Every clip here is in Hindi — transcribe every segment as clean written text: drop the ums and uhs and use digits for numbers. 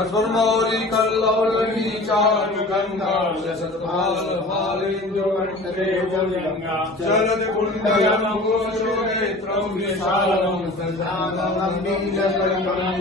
अस्मौरी कल्लौली चारु गंगा सतपाल भालेन्द्र जलद कुंडलम गोचरोनेत्रम विशालम संधानम नीलकंडलम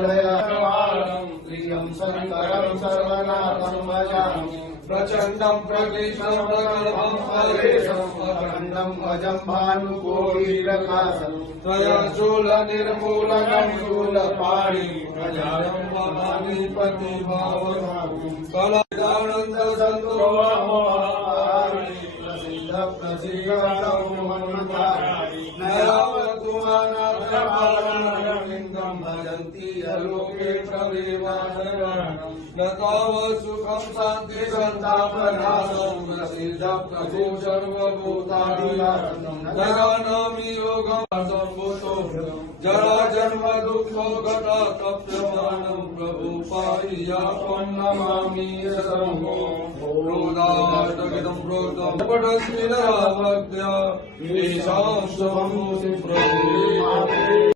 प्रियं शंकरं सर्वनाथं भजामि प्रचंडं प्रकृष्णं प्रगल्भं परेशं अखंडं अजं भानुकोटिप्रकाशं त्वया शूल निर्मूलनं शूलपाणि प्रजायं भवानि प्रतिभावनामि कलानंद संतोषमोहारि प्रसिद्ध प्रसिद्धं मन्मथारि नयावतुमानाथमानन्दं भजन्ति लोके प्रविवादनं लताव सुखं शान्ति संतापनाशं प्रसिद्ध प्रभु सर्वभूताधिनाथं जगानामि योगं सम्भूतो जरा जन्म दुःखो गता तप्यमानं प्रभु पाहियापं नमामि शम्भो क्रोधाष्टकं क्रोधं पठन्ति नरावद्य येषां शुभं प्रभु